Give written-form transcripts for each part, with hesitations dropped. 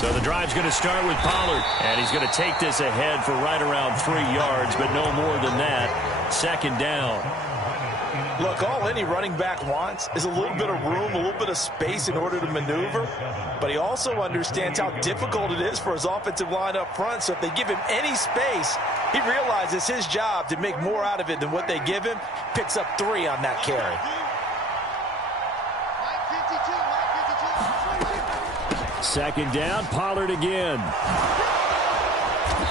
So the drive's going to start with Pollard, and he's going to take this ahead for right around 3 yards, but no more than that. Second down. Look, all any running back wants is a little bit of room, a little bit of space in order to maneuver, but he also understands how difficult it is for his offensive line up front, so if they give him any space, he realizes his job to make more out of it than what they give him, picks up 3 on that carry. Second down, Pollard again.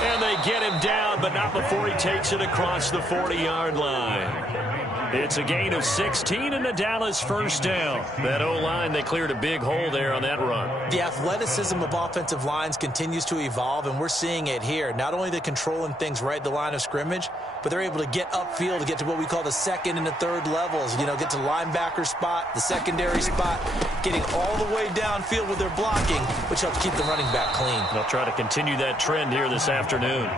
And they get him down, but not before he takes it across the 40-yard line. It's a gain of 16 and a Dallas first down. That O-line, they cleared a big hole there on that run. The athleticism of offensive lines continues to evolve, and we're seeing it here. Not only the controlling things right at the line of scrimmage, but they're able to get upfield to get to what we call the second and the third levels. You know, get to linebacker spot, the secondary spot, getting all the way downfield with their blocking, which helps keep the running back clean. They'll try to continue that trend here this afternoon.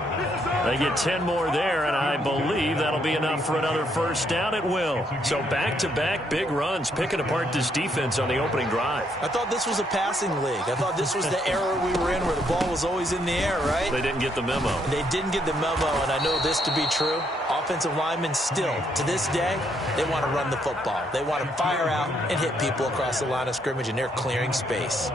They get 10 more there, and I believe that'll be enough for another first down. It will. So back-to-back big runs, picking apart this defense on the opening drive. I thought this was a passing league. I thought this was the era we were in where the ball was always in the air, right? They didn't get the memo. They didn't get the memo, and I know this to be true. Offensive linemen still, to this day, they want to run the football. They want to fire out and hit people across the line of scrimmage, and they're clearing space.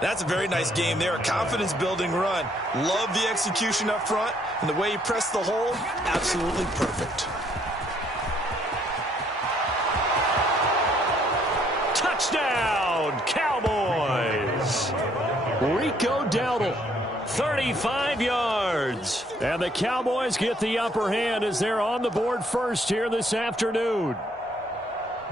That's a very nice game there. A confidence-building run. Love the execution up front, and the way he pressed the hole, absolutely perfect. Touchdown, Cowboys! Rico Dowdle, 35 yards. And the Cowboys get the upper hand as they're on the board first here this afternoon.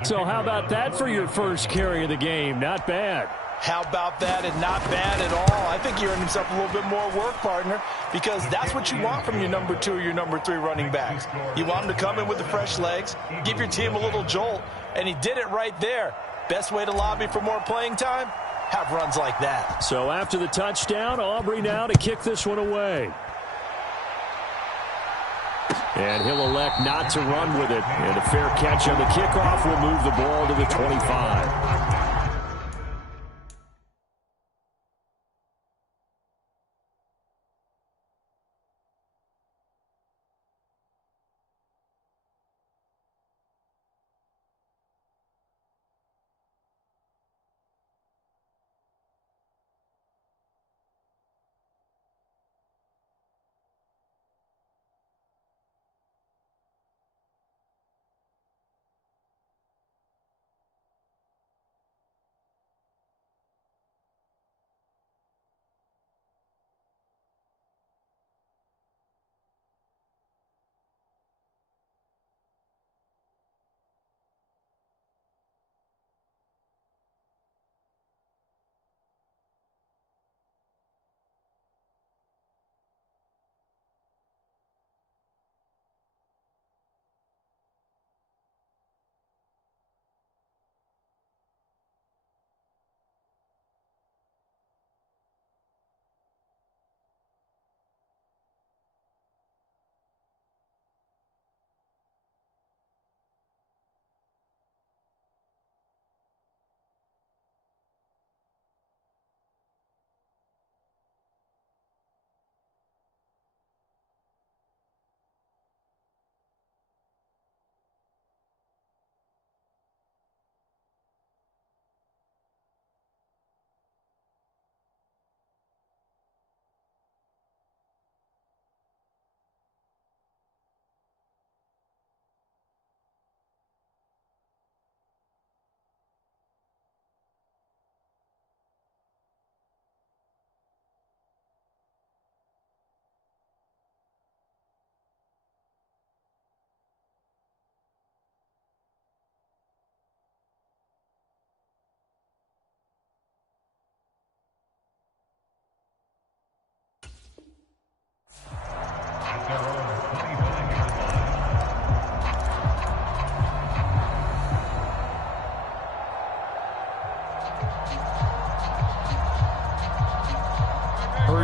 So how about that for your first carry of the game? Not bad. How about that, and not bad at all. I think he earned himself a little bit more work, partner, because that's what you want from your number 2 or your number 3 running backs. You want him to come in with the fresh legs, give your team a little jolt, and he did it right there. Best way to lobby for more playing time? Have runs like that. So after the touchdown, Aubrey now to kick this one away. And he'll elect not to run with it. And a fair catch on the kickoff will move the ball to the 25.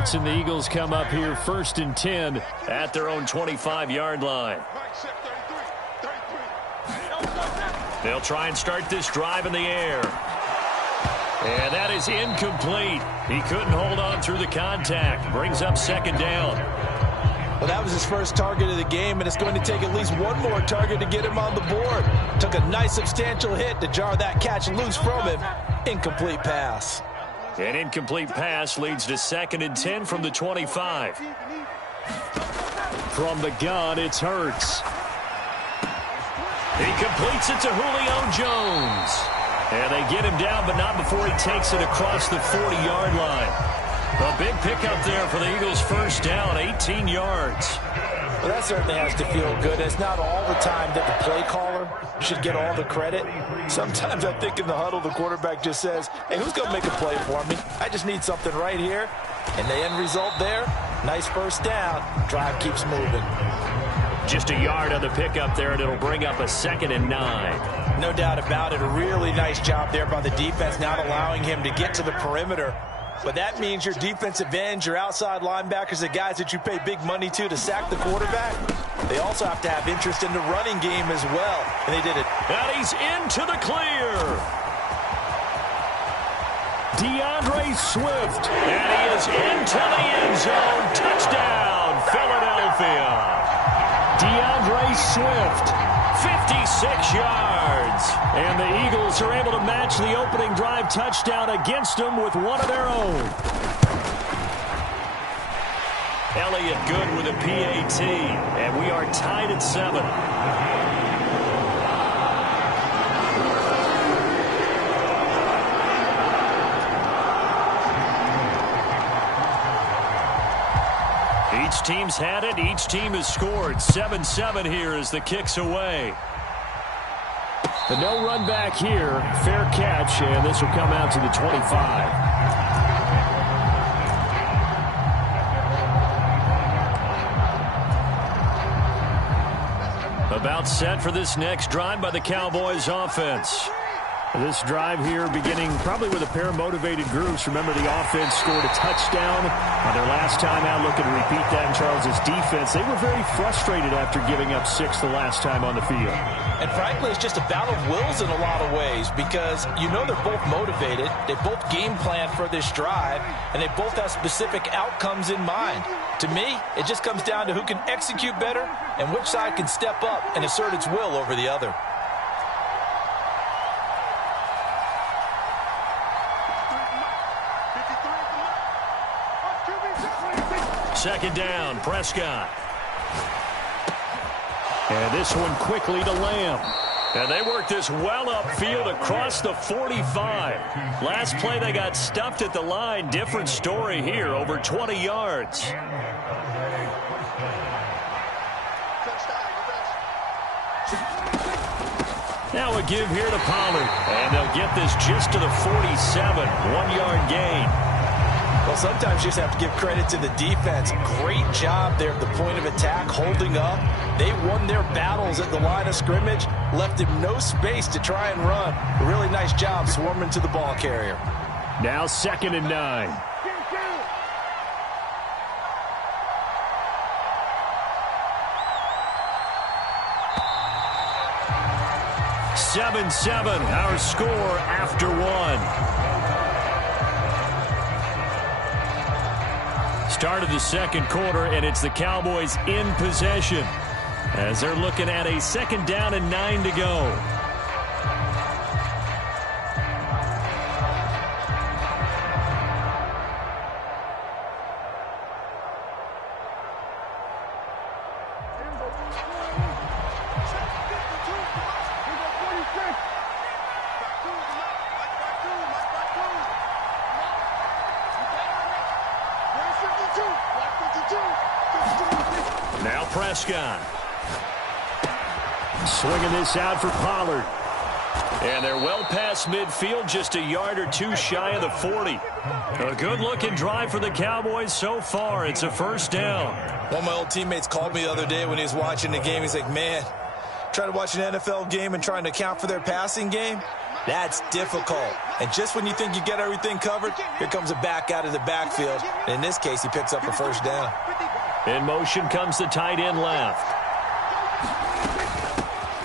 Hurts and the Eagles come up here 1st and 10 at their own 25-yard line. They'll try and start this drive in the air. And that is incomplete. He couldn't hold on through the contact. Brings up second down. Well, that was his first target of the game, and it's going to take at least one more target to get him on the board. Took a nice substantial hit to jar that catch loose from him. Incomplete pass. An incomplete pass leads to 2nd and 10 from the 25. From the gun, it's Hurts. He completes it to Julio Jones. And they get him down, but not before he takes it across the 40-yard line. A big pickup there for the Eagles' first down, 18 yards. Well, that certainly has to feel good. It's not all the time that the play caller should get all the credit. Sometimes I think in the huddle, the quarterback just says, hey, who's going to make a play for me? I just need something right here. And the end result there, nice first down. Drive keeps moving. Just a yard on the pickup there, and it'll bring up a 2nd and 9. No doubt about it. A really nice job there by the defense, not allowing him to get to the perimeter. But that means your defensive ends, your outside linebackers, the guys that you pay big money to sack the quarterback, they also have to have interest in the running game as well. And they did it. And he's into the clear. DeAndre Swift. And he is into the end zone. Touchdown, Philadelphia. DeAndre Swift, 56 yards. And the Eagles are able to match the opening drive touchdown against them with one of their own. Elliott good with a PAT. And we are tied at 7. Each team's had it. Each team has scored. 7-7 here as the kick's away. The no run back here. Fair catch, and this will come out to the 25. About set for this next drive by the Cowboys offense. This drive here beginning probably with a pair of motivated groups. Remember, the offense scored a touchdown on their last time out. Looking to repeat that in Charles's defense. They were very frustrated after giving up 6 the last time on the field. And frankly, it's just a battle of wills in a lot of ways because you know they're both motivated. They both game plan for this drive, and they both have specific outcomes in mind. To me, it just comes down to who can execute better and which side can step up and assert its will over the other. Second down, Prescott. And this one quickly to Lamb. And they worked this well upfield across the 45. Last play they got stuffed at the line. Different story here, over 20 yards. Now a give here to Pollard. And they'll get this just to the 47. 1-yard gain. Well, sometimes you just have to give credit to the defense. Great job there at the point of attack, holding up. They won their battles at the line of scrimmage, left him no space to try and run. A really nice job swarming to the ball carrier. Now 2nd and 9. (7-7) our score after 1. Start of the second quarter, and it's the Cowboys in possession as they're looking at a 2nd down and 9 to go. Now Prescott. Swinging this out for Pollard. And they're well past midfield, just a yard or two shy of the 40. A good-looking drive for the Cowboys so far. It's a first down. One of my old teammates called me the other day when he was watching the game. He's like, man, trying to watch an NFL game and trying to account for their passing game, that's difficult. And just when you think you get everything covered, here comes a back out of the backfield. And in this case, he picks up a first down. In motion comes the tight end left.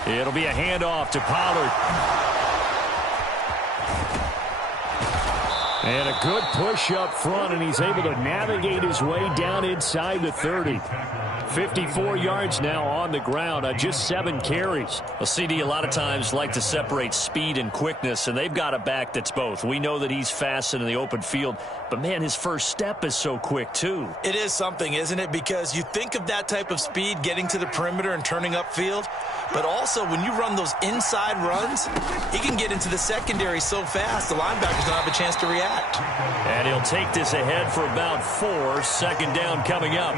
It'll be a handoff to Pollard. And a good push up front, and he's able to navigate his way down inside the 30. 54 yards now on the ground on just 7 carries. Well, CD, a lot of times like to separate speed and quickness, and they've got a back that's both. We know that he's fast in the open field, but, man, his first step is so quick, too. It is something, isn't it? Because you think of that type of speed getting to the perimeter and turning upfield, but also when you run those inside runs, he can get into the secondary so fast the linebackers don't have a chance to react. And he'll take this ahead for about 4. Second down coming up.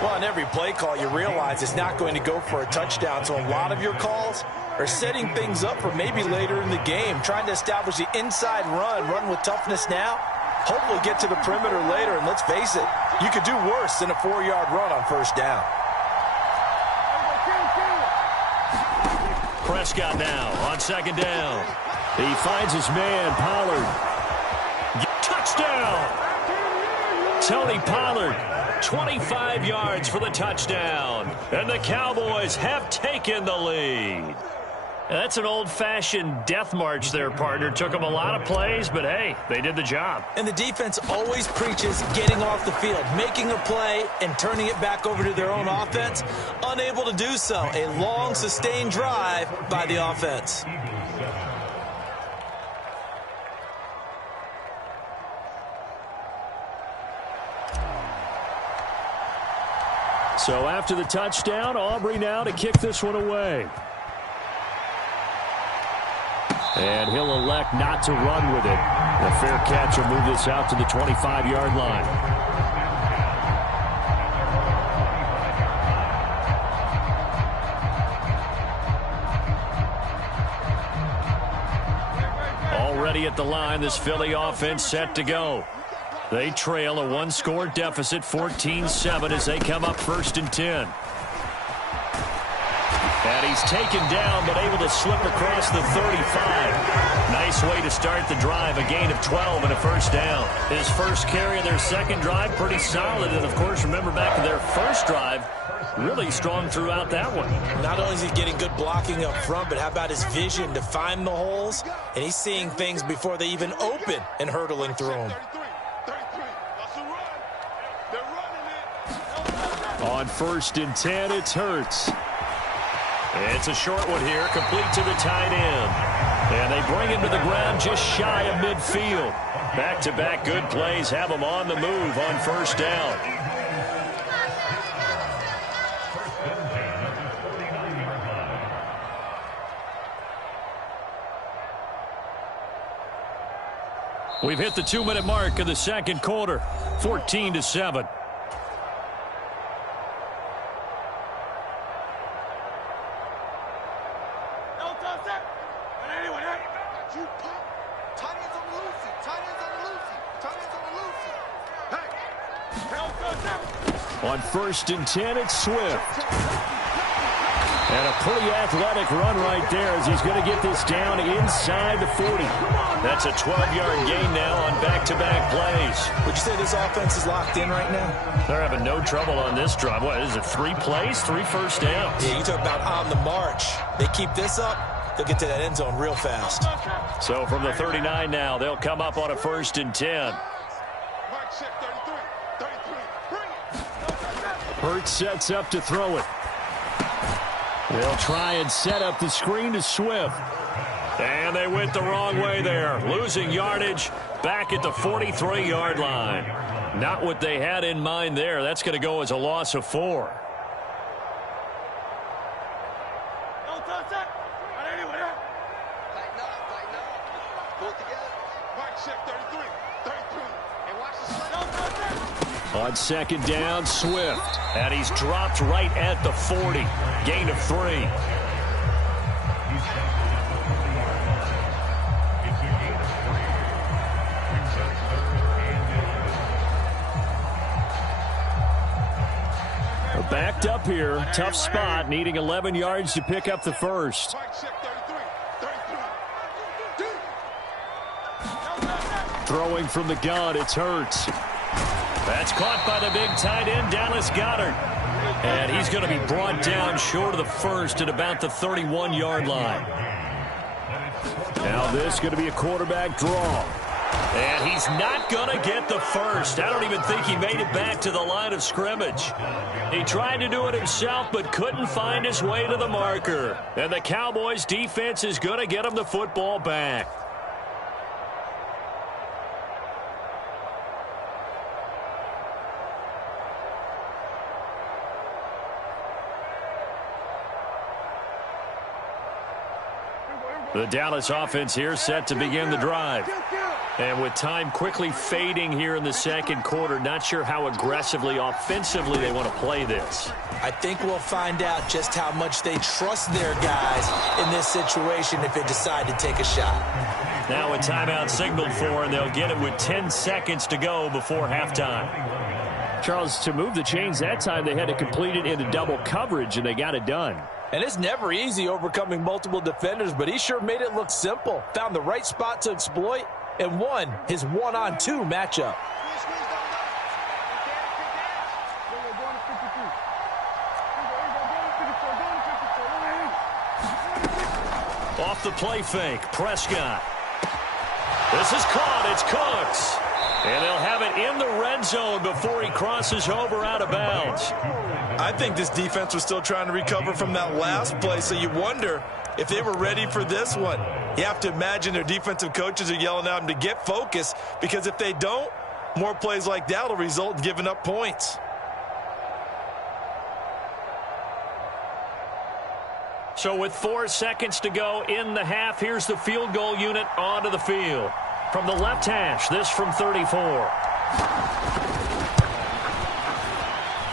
Well, on every play call, you realize it's not going to go for a touchdown, so a lot of your calls are setting things up for maybe later in the game, trying to establish the inside run with toughness now, hopefully get to the perimeter later, and let's face it, you could do worse than a 4-yard run on first down. Prescott now on second down. He finds his man, Pollard. Touchdown! Tony Pollard, 25 yards for the touchdown. And the Cowboys have taken the lead. That's an old-fashioned death march there, partner. Took them a lot of plays, but, hey, they did the job. And the defense always preaches getting off the field, making a play, and turning it back over to their own offense. Unable to do so. A long, sustained drive by the offense. So after the touchdown, Aubrey now to kick this one away. And he'll elect not to run with it. The fair catch will move this out to the 25-yard line. Already at the line, this Philly offense set to go. They trail a 1-score deficit, 14-7, as they come up 1st and 10. And he's taken down, but able to slip across the 35. Nice way to start the drive, a gain of 12 and a first down. His first carry of their second drive, pretty solid. And, of course, remember back to their first drive, really strong throughout that one. Not only is he getting good blocking up front, but how about his vision to find the holes? And he's seeing things before they even open and hurdling through them. On 1st and 10, it's Hurts. It's a short one here, complete to the tight end. And they bring him to the ground just shy of midfield. Back-to-back good plays have him on the move on first down. We've hit the 2-minute mark of the second quarter, 14-7. On 1st and 10, it's Swift. And a pretty athletic run right there as he's going to get this down inside the 40. That's a 12-yard gain now on back-to-back plays. Would you say this offense is locked in right now? They're having no trouble on this drive. What is it, 3 plays, 3 first downs? Yeah, you talk about on the march. They keep this up, they'll get to that end zone real fast. So from the 39 now, they'll come up on a 1st and 10. Hurts sets up to throw it. They'll try and set up the screen to Swift. And they went the wrong way there. Losing yardage back at the 43-yard line. Not what they had in mind there. That's going to go as a loss of 4. On second down, Swift. And he's dropped right at the 40. Gain of 3. They're backed up here. Tough spot, needing 11 yards to pick up the first. Throwing from the gun, it's Hurts. That's caught by the big tight end, Dallas Goedert. And he's going to be brought down short of the first at about the 31-yard line. Now this is going to be a quarterback draw. And he's not going to get the first. I don't even think he made it back to the line of scrimmage. He tried to do it himself, but couldn't find his way to the marker. And the Cowboys defense is going to get him the football back. The Dallas offense here set to begin the drive. And with time quickly fading here in the second quarter, not sure how aggressively, offensively they want to play this. I think we'll find out just how much they trust their guys in this situation if they decide to take a shot. Now a timeout signaled for, and they'll get it with 10 seconds to go before halftime. Charles, to move the chains that time, they had to complete it into double coverage, and they got it done. And it's never easy overcoming multiple defenders, but he sure made it look simple. Found the right spot to exploit and won his one-on-two matchup. Off the play fake, Prescott. This is caught, it's Cooks. And they'll have it in the red zone before he crosses over out of bounds. I think this defense was still trying to recover from that last play, so you wonder if they were ready for this one. You have to imagine their defensive coaches are yelling at them to get focused, because if they don't, more plays like that will result in giving up points. So with 4 seconds to go in the half, here's the field goal unit onto the field. From the left hash, this from 34.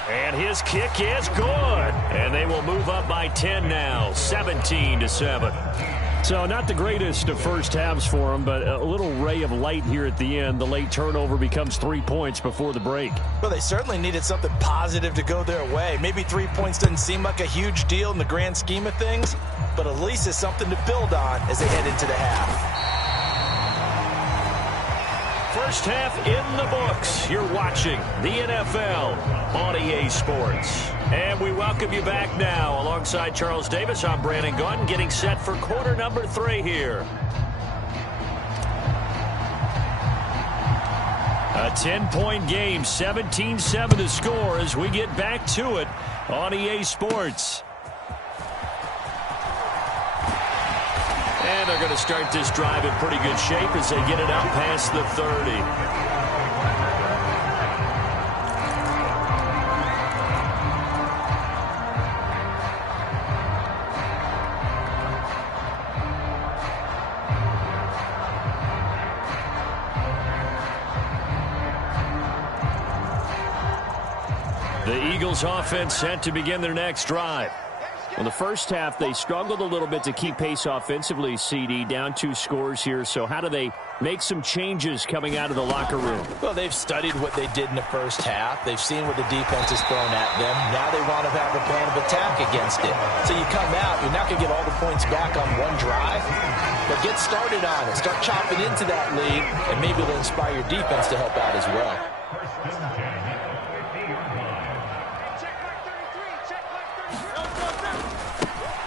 And his kick is good. And they will move up by 10 now, 17-7. So not the greatest of first halves for him, but a little ray of light here at the end. The late turnover becomes 3 points before the break. Well, they certainly needed something positive to go their way. Maybe 3 points doesn't seem like a huge deal in the grand scheme of things, but at least it's something to build on as they head into the half. First half in the books. You're watching the NFL on EA Sports. And we welcome you back now. Alongside Charles Davis, I'm Brandon Gaudin, getting set for quarter number 3 here. A 10-point game, 17-7 to score as we get back to it on EA Sports. And they're going to start this drive in pretty good shape as they get it out past the 30. The Eagles offense set to begin their next drive. In the first half, they struggled a little bit to keep pace offensively, CD, down 2 scores here. So how do they make some changes coming out of the locker room? Well, they've studied what they did in the first half. They've seen what the defense has thrown at them. Now they want to have a plan of attack against it. So you come out, you're not going to get all the points back on one drive, but get started on it. Start chopping into that lead, and maybe it'll inspire your defense to help out as well.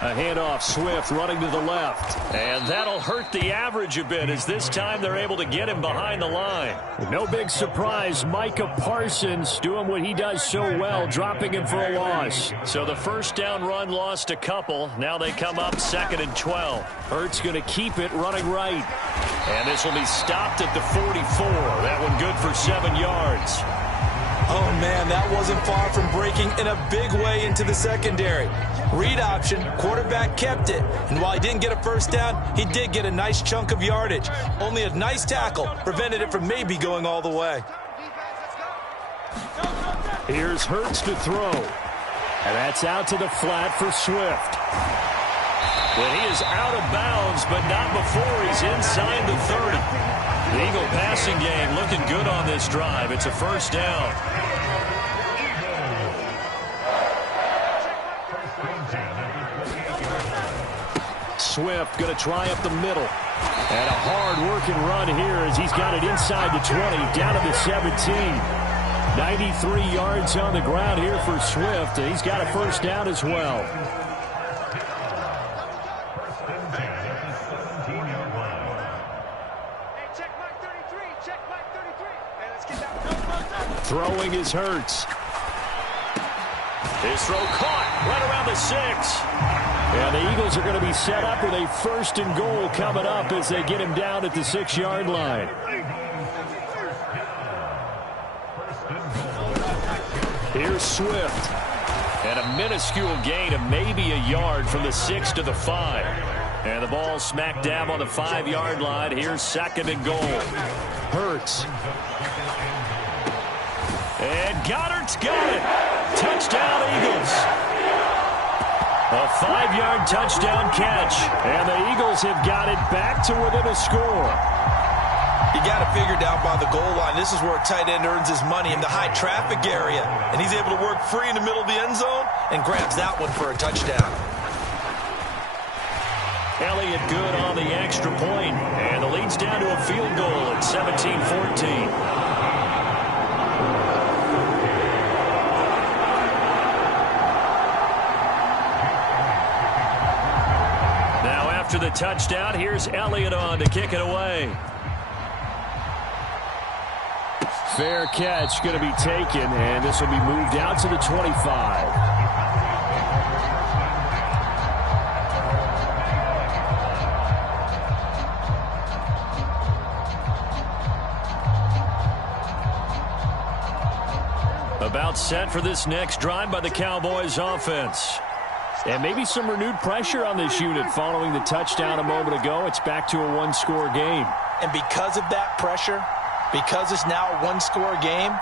A handoff, Swift running to the left. And that'll hurt the average a bit as this time they're able to get him behind the line. No big surprise, Micah Parsons doing what he does so well, dropping him for a loss. So the first down run lost a couple. Now they come up 2nd and 12. Hurts going to keep it running right. And this will be stopped at the 44. That one good for 7 yards. Oh, man, that wasn't far from breaking in a big way into the secondary. Read option, quarterback kept it. And while he didn't get a first down, he did get a nice chunk of yardage. Only a nice tackle prevented it from maybe going all the way. Here's Hurts to throw. And that's out to the flat for Swift. Well, he is out of bounds, but not before he's inside the 30. The Eagle passing game looking good on this drive. It's a first down. Swift going to try up the middle. And a hard-working run here as he's got it inside the 20, down to the 17. 93 yards on the ground here for Swift, and he's got a first down as well. Throwing is Hurts. His throw caught right around the 6. And the Eagles are going to be set up with a 1st and goal coming up as they get him down at the 6-yard line. Here's Swift. And a minuscule gain of maybe a yard from the 6 to the 5. And the ball smack dab on the 5-yard line. Here's 2nd and goal. Hurts. And Goddard's got it. Touchdown, Eagles. A 5-yard touchdown catch. And the Eagles have got it back to within a score. You got it figured out by the goal line. This is where a tight end earns his money, in the high traffic area. And he's able to work free in the middle of the end zone and grabs that one for a touchdown. Elliott good on the extra point. And the lead's down to a field goal at 17-14. After the touchdown, here's Elliott on to kick it away. Fair catch going to be taken, and this will be moved out to the 25. About set for this next drive by the Cowboys offense. And maybe some renewed pressure on this unit following the touchdown a moment ago. It's back to a 1-score game. And because of that pressure, because it's now a 1-score game,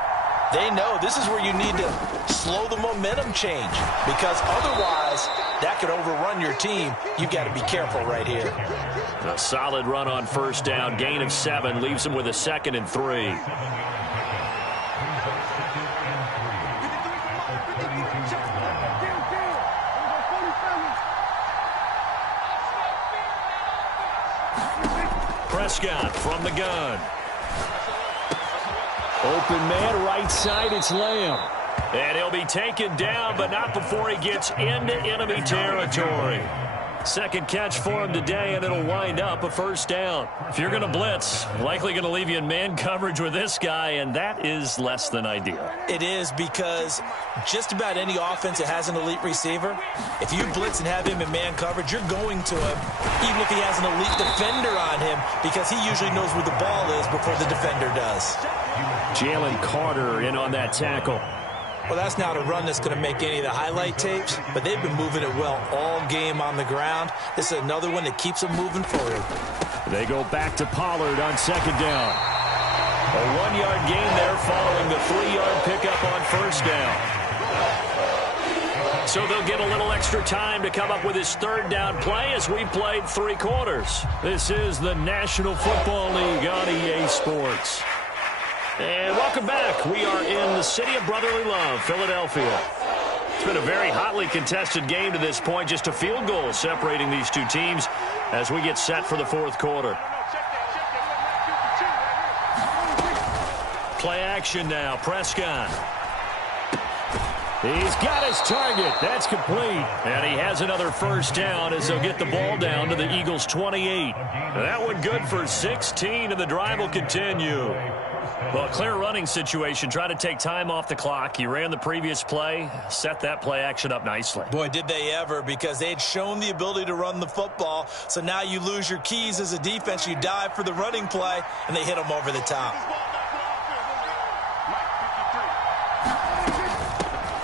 they know this is where you need to slow the momentum change. Because otherwise, that could overrun your team. You've got to be careful right here. A solid run on 1st down. Gain of 7 leaves them with a 2nd and 3. Prescott from the gun. Open man, right side, it's Lamb. And he'll be taken down, but not before he gets into enemy territory. 2nd catch for him today, and it'll wind up a 1st down. If you're going to blitz, likely going to leave you in man coverage with this guy, and that is less than ideal. It is, because just about any offense that has an elite receiver, if you blitz and have him in man coverage, you're going to him, even if he has an elite defender on him, because he usually knows where the ball is before the defender does. Jalen Carter in on that tackle. Well, that's not a run that's going to make any of the highlight tapes, but they've been moving it well all game on the ground. This is another one that keeps them moving forward. They go back to Pollard on 2nd down. A 1-yard gain there following the 3-yard pickup on 1st down. So they'll get a little extra time to come up with his 3rd down play as we played 3 quarters. This is the National Football League on EA Sports. And welcome back. We are in the city of brotherly love, Philadelphia. It's been a very hotly contested game to this point. Just a field goal separating these two teams as we get set for the 4th quarter. Play action now. Prescott. He's got his target. That's complete. And he has another 1st down as they'll get the ball down to the Eagles' 28. That one good for 16, and the drive will continue. Well, a clear running situation. Try to take time off the clock. He ran the previous play, set that play action up nicely. Boy, did they ever, because they had shown the ability to run the football. So now you lose your keys as a defense. You dive for the running play, and they hit them over the top.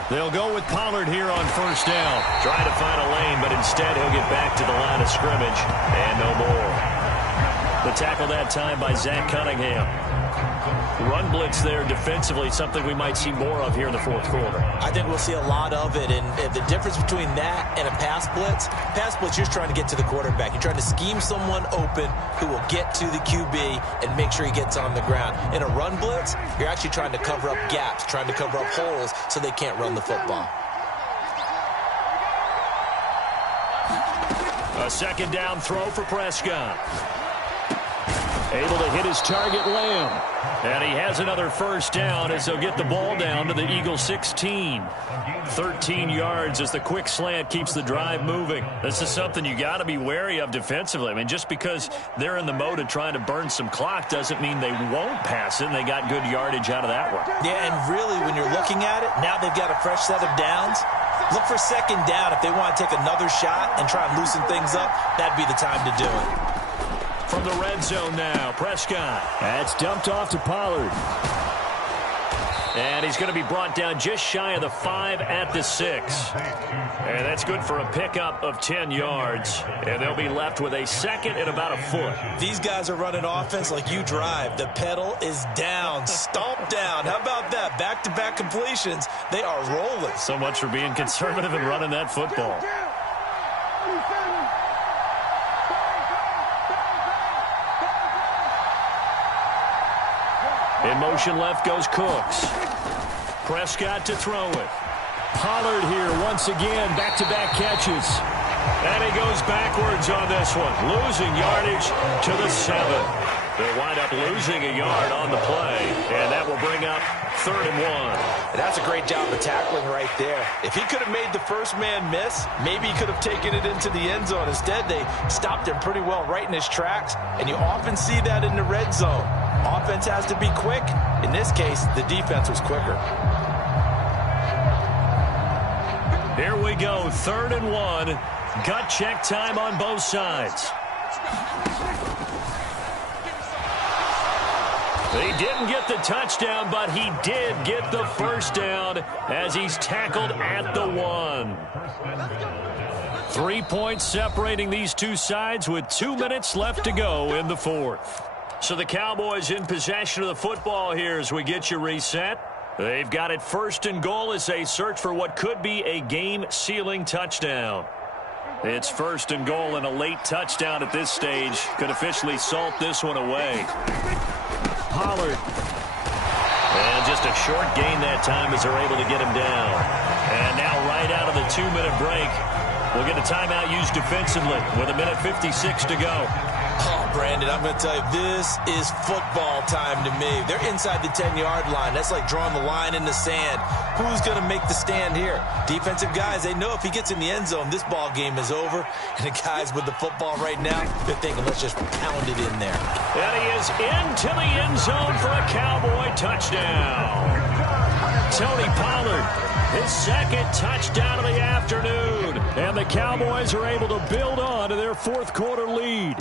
They'll go with Pollard here on 1st down. Trying to find a lane, but instead he'll get back to the line of scrimmage. And no more. The tackle that time by Zach Cunningham. Run blitz there defensively, something we might see more of here in the 4th quarter. I think we'll see a lot of it, and the difference between that and a pass blitz, you're just trying to get to the quarterback. You're trying to scheme someone open who will get to the QB and make sure he gets on the ground. In a run blitz, you're actually trying to cover up gaps, trying to cover up holes so they can't run the football. A 2nd down throw for Prescott. Able to hit his target, Lamb. And he has another first down as they'll get the ball down to the Eagles 16. 13 yards as the quick slant keeps the drive moving. This is something you got to be wary of defensively. I mean, just because they're in the mode of trying to burn some clock doesn't mean they won't pass it, and they got good yardage out of that one. Yeah, and really, when you're looking at it, now they've got a fresh set of downs. Look for second down. If they want to take another shot and try and loosen things up, that'd be the time to do it. From the red zone now, Prescott. That's dumped off to Pollard. And he's going to be brought down just shy of the 5 at the 6. And that's good for a pickup of 10 yards. And they'll be left with a second and about a foot. These guys are running offense like you drive. The pedal is down, stomped down. How about that? Back-to-back completions. They are rolling. So much for being conservative and running that football. In motion left goes Cooks. Prescott to throw it. Pollard here once again, back-to-back catches. And he goes backwards on this one, losing yardage to the 7. They wind up losing a yard on the play, and that will bring up 3rd and 1. And that's a great job of tackling right there. If he could have made the first man miss, maybe he could have taken it into the end zone. Instead, they stopped him pretty well right in his tracks, and you often see that in the red zone. Offense has to be quick. In this case, the defense was quicker. Here we go, 3rd and 1. Gut check time on both sides. He didn't get the touchdown, but he did get the first down as he's tackled at the 1. 3 points separating these two sides with 2 minutes left to go in the 4th. So the Cowboys in possession of the football here as we get you reset. They've got it 1st and goal as they search for what could be a game-sealing touchdown. It's 1st and goal, and a late touchdown at this stage could officially salt this one away. Pollard. And just a short gain that time as they're able to get him down. And now right out of the 2-minute break, we'll get a timeout used defensively with 1:56 to go. Oh, Brandon, I'm going to tell you, this is football time to me. They're inside the 10-yard line. That's like drawing the line in the sand. Who's going to make the stand here? Defensive guys, they know if he gets in the end zone, this ball game is over. And the guys with the football right now, they're thinking, let's just pound it in there. And he is into the end zone for a Cowboy touchdown. Tony Pollard, his second touchdown of the afternoon. And the Cowboys are able to build on to their 4th quarter lead.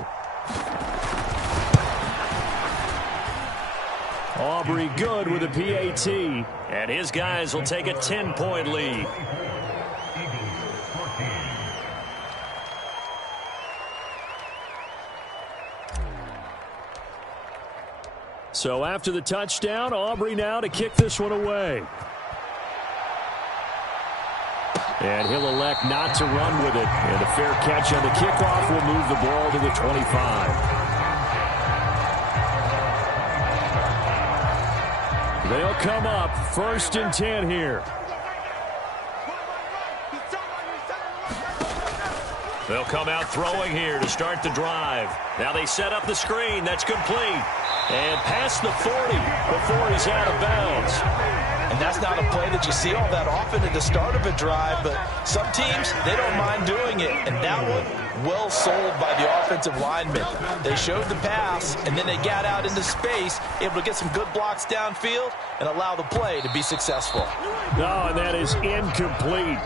Aubrey good with a PAT, and his guys will take a 10-point lead. So after the touchdown, Aubrey now to kick this one away. And he'll elect not to run with it. And a fair catch on the kickoff will move the ball to the 25. They'll come up 1st and 10 here. They'll come out throwing here to start the drive. Now they set up the screen. That's complete. And past the 40 before he's out of bounds. And that's not a play that you see all that often at the start of a drive, but some teams, they don't mind doing it. And that one, well sold by the offensive lineman. They showed the pass, and then they got out into space, able to get some good blocks downfield and allow the play to be successful. No, and that is incomplete.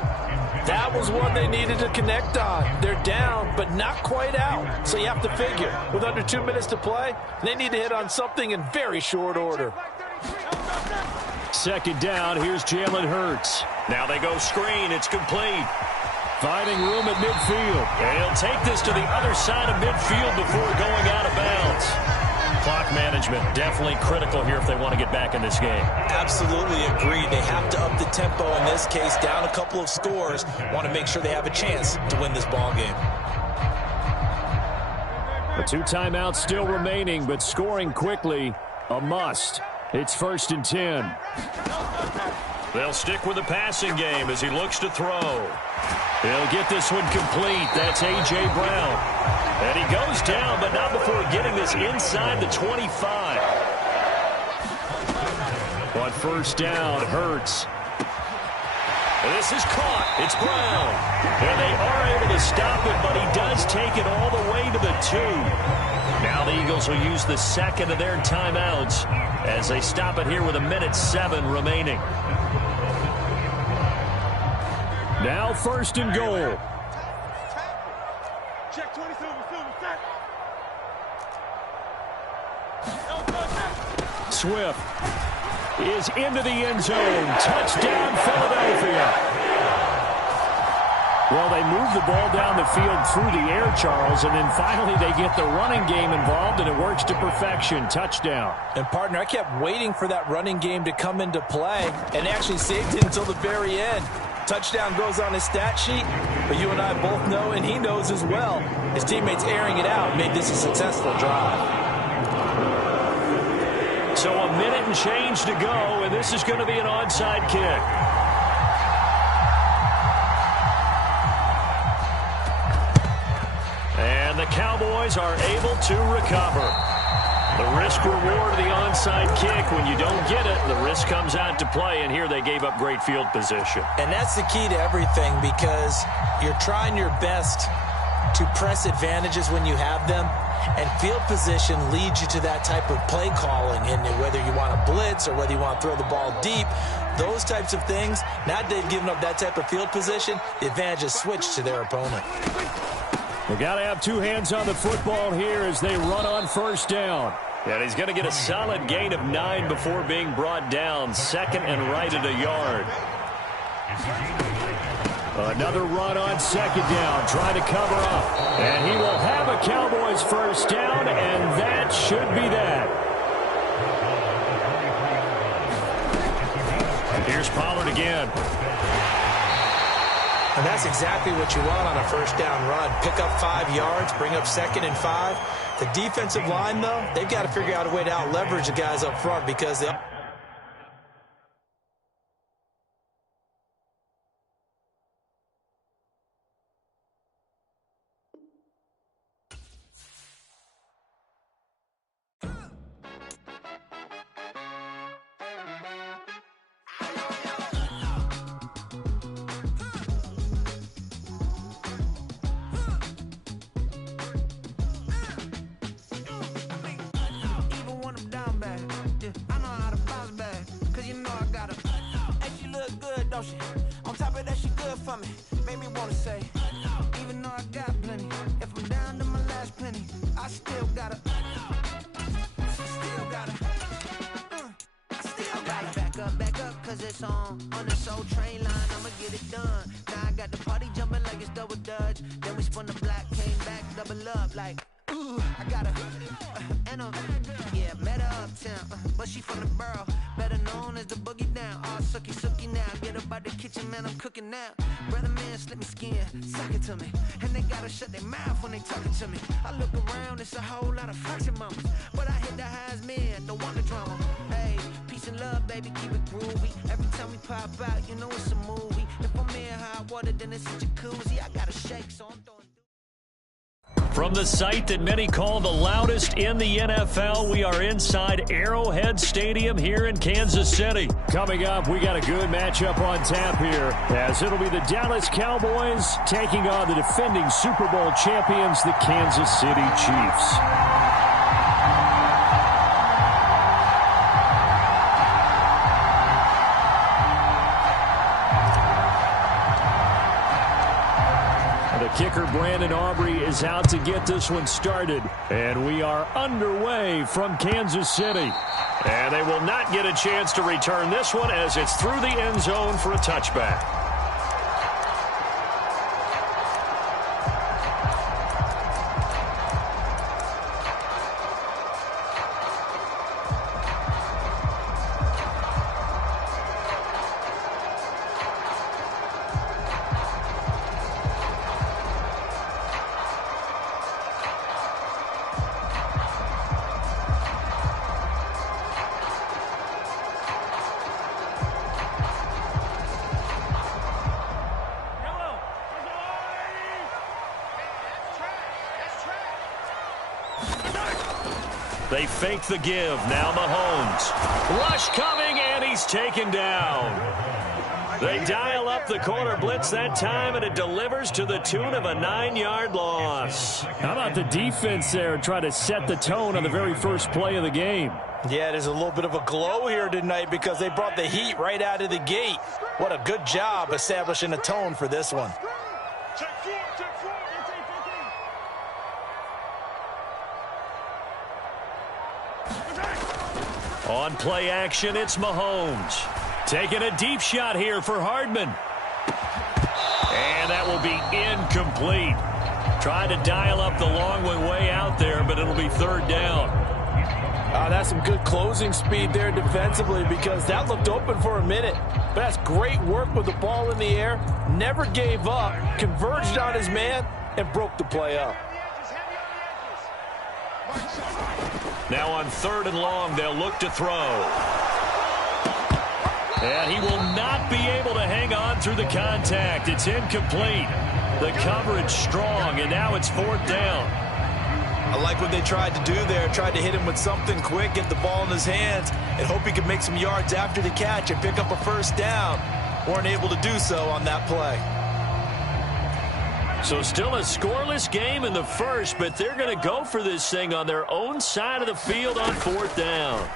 That was one they needed to connect on. They're down, but not quite out. So you have to figure, with under 2 minutes to play, they need to hit on something in very short order. 2nd down, here's Jalen Hurts. Now they go screen, it's complete. Finding room at midfield. And he'll take this to the other side of midfield before going out of bounds. Clock management definitely critical here if they want to get back in this game. Absolutely agree. They have to up the tempo in this case, down a couple of scores. Want to make sure they have a chance to win this ball game. The 2 timeouts still remaining, but scoring quickly, a must. It's 1st and 10. They'll stick with the passing game as he looks to throw. He'll get this one complete. That's A.J. Brown. And he goes down, but not before getting this inside the 25. On first down, Hurts. And this is caught. It's Brown. And they are able to stop it, but he does take it all the way to the 2. Now the Eagles will use the second of their timeouts as they stop it here with 1:07 remaining. Now first and goal. Check 27, Swift is into the end zone. Touchdown, Philadelphia. Well, they move the ball down the field through the air, Charles, and then finally they get the running game involved, and it works to perfection. Touchdown. And, partner, I kept waiting for that running game to come into play and actually saved it until the very end. Touchdown goes on his stat sheet, but you and I both know, and he knows as well, his teammates airing it out made this a successful drive. So a minute and change to go, and this is going to be an onside kick. And the Cowboys are able to recover. The risk-reward of the onside kick, when you don't get it, the risk comes out to play, and here they gave up great field position. And that's the key to everything, because you're trying your best to press advantages when you have them, and field position leads you to that type of play calling, and whether you want to blitz or whether you want to throw the ball deep, those types of things, now they've given up that type of field position, the advantage is switched to their opponent. They got to have two hands on the football here as they run on first down. And he's going to get a solid gain of 9 before being brought down. Second and right at a yard. Another run on second down, trying to cover up. And he will have a Cowboys first down, and that should be that. Here's Pollard again. And that's exactly what you want on a first down run. Pick up 5 yards, bring up second and 5. The defensive line, though, they've got to figure out a way to out-leverage the guys up front because they... On top of that, she good for me. Made me wanna say, even though I got plenty, if I'm down to my last penny, I still gotta back up, cause it's on the soul train line, I'ma get it done. Now I got the party jumping like it's double dutch. Then we spun the block, came back, double up like, ooh, I got a, yeah, met her uptown, but she from the borough, better known as the boogie down. All sucky now, get up out the kitchen, man, I'm cooking now. Brother man, slip me skin, suck it to me, and they gotta shut their mouth when they talking to me. I look around, it's a whole lot of foxy mamas, but I hit the highs, man, don't want the drama. Hey, peace and love, baby, keep it groovy. Every time we pop out, you know it's a movie. If I'm in hot water, then it's a jacuzzi. I gotta shake, so I'm throwing. From the site that many call the loudest in the NFL, we are inside Arrowhead Stadium here in Kansas City. Coming up, we got a good matchup on tap here, as it'll be the Dallas Cowboys taking on the defending Super Bowl champions, the Kansas City Chiefs. Kicker Brandon Aubrey is out to get this one started. And we are underway from Kansas City. And they will not get a chance to return this one as it's through the end zone for a touchback. They fake the give. Now Mahomes. Rush coming, and he's taken down. They dial up the corner blitz that time, and it delivers to the tune of a 9-yard loss. How about the defense there trying to set the tone on the very first play of the game? Yeah, there's a little bit of a glow here tonight because they brought the heat right out of the gate. What a good job establishing a tone for this one. On play action, it's Mahomes. Taking a deep shot here for Hardman. And that will be incomplete. Trying to dial up the long way out there, but it'll be third down. That's some good closing speed there defensively because that looked open for a minute. But that's great work with the ball in the air. Never gave up, converged on his man, and broke the play up. Now on 3rd and long, they'll look to throw. And he will not be able to hang on through the contact. It's incomplete. The coverage strong, and now it's 4th down. I like what they tried to do there. Tried to hit him with something quick, get the ball in his hands, and hope he could make some yards after the catch and pick up a first down. Weren't able to do so on that play. So still a scoreless game in the first, but they're going to go for this thing on their own side of the field on 4th down.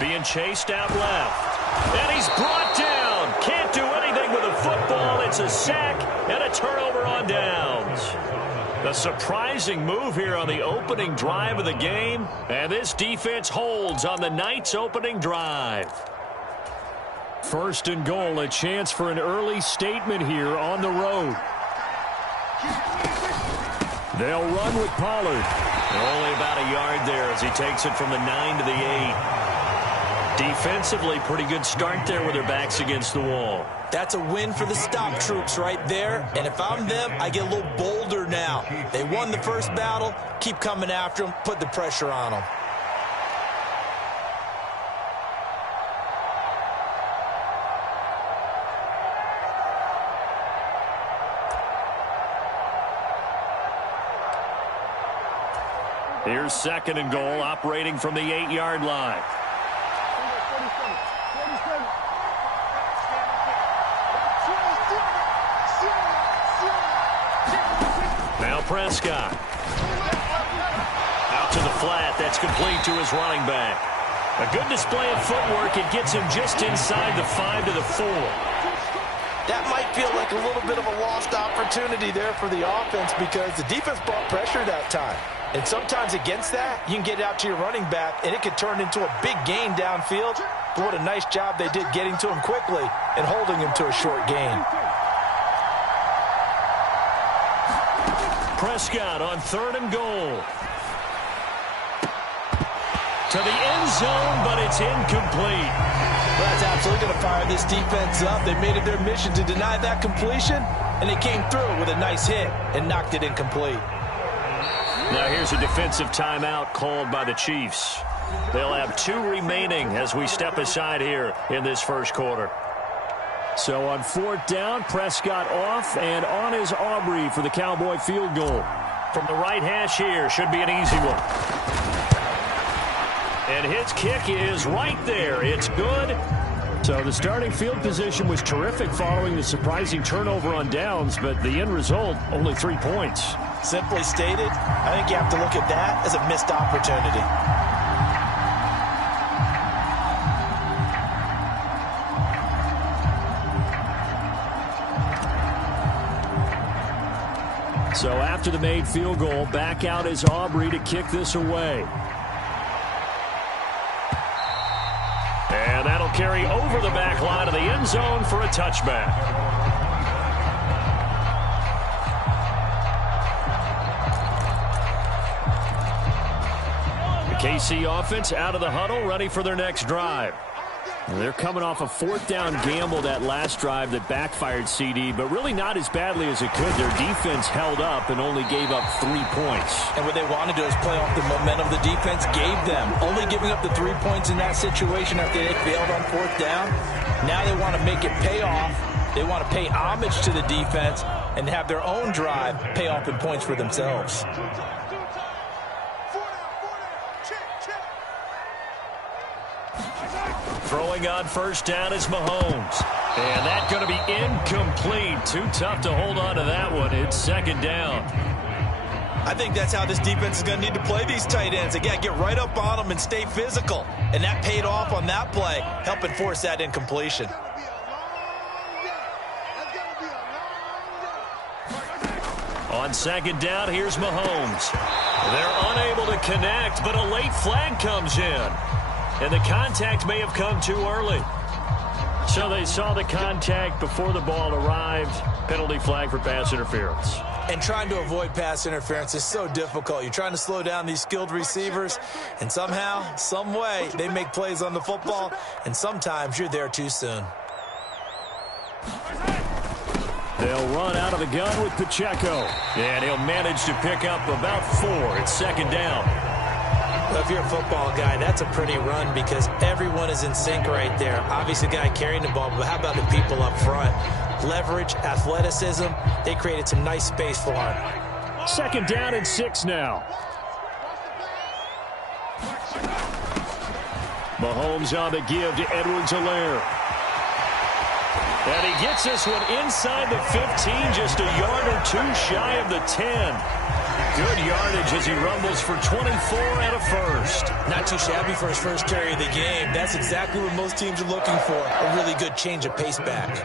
Being chased out left. And he's brought down. Can't do anything with the football. It's a sack and a turnover on downs. A surprising move here on the opening drive of the game. And this defense holds on the night's opening drive. 1st and goal, a chance for an early statement here on the road. They'll run with Pollard. Only about a yard there as he takes it from the 9 to the 8. Defensively, pretty good start there with their backs against the wall. That's a win for the stop troops right there. And if I'm them, I get a little bolder now. They won the first battle. Keep coming after them. Put the pressure on them. Here's 2nd and goal, operating from the 8-yard line. Now Prescott. Out to the flat. That's complete to his running back. A good display of footwork. It gets him just inside the 5 to the 4. That might feel like a little bit of a lost opportunity there for the offense because the defense brought pressure that time. And sometimes against that, you can get it out to your running back, and it could turn into a big gain downfield. But what a nice job they did getting to him quickly and holding him to a short gain. Prescott on 3rd and goal. To the end zone, but it's incomplete. Well, that's absolutely going to fire this defense up. They made it their mission to deny that completion, and they came through with a nice hit and knocked it incomplete. Now here's a defensive timeout called by the Chiefs. They'll have 2 remaining as we step aside here in this first quarter. So on 4th down, Prescott off, and on is Aubrey for the Cowboy field goal. From the right hash here, should be an easy one. And his kick is right there. It's good. So the starting field position was terrific following the surprising turnover on downs, but the end result, only 3 points. Simply stated, I think you have to look at that as a missed opportunity. So after the made field goal, back out is Aubrey to kick this away. And that'll carry over the back line of the end zone for a touchback. The KC offense out of the huddle, ready for their next drive. They're coming off a 4th down gamble that last drive that backfired CD, but really not as badly as it could. Their defense held up and only gave up 3 points. And what they want to do is play off the momentum the defense gave them. Only giving up the 3 points in that situation after they failed on 4th down. Now they want to make it pay off. They want to pay homage to the defense and have their own drive pay off in points for themselves. Throwing on first down is Mahomes. And that's going to be incomplete. Too tough to hold on to that one. It's second down. I think that's how this defense is going to need to play these tight ends. Again, get right up on them and stay physical. And that paid off on that play, helping force that incompletion. On second down, here's Mahomes. They're unable to connect, but a late flag comes in. And the contact may have come too early. So they saw the contact before the ball arrived. Penalty flag for pass interference. And trying to avoid pass interference is so difficult. You're trying to slow down these skilled receivers, and somehow, some way, they make plays on the football, and sometimes you're there too soon. They'll run out of the gun with Pacheco. And he'll manage to pick up about 4. It's second down. Well, if you're a football guy, that's a pretty run because everyone is in sync right there. Obviously, the guy carrying the ball, but how about the people up front? Leverage, athleticism, they created some nice space for him. Second down and 6 now. Mahomes on the give to Edwards-Helaire. And he gets this one inside the 15, just a yard or 2 shy of the 10. Good yardage as he rumbles for 24 and a first. Not too shabby for his first carry of the game. That's exactly what most teams are looking for, a really good change of pace back.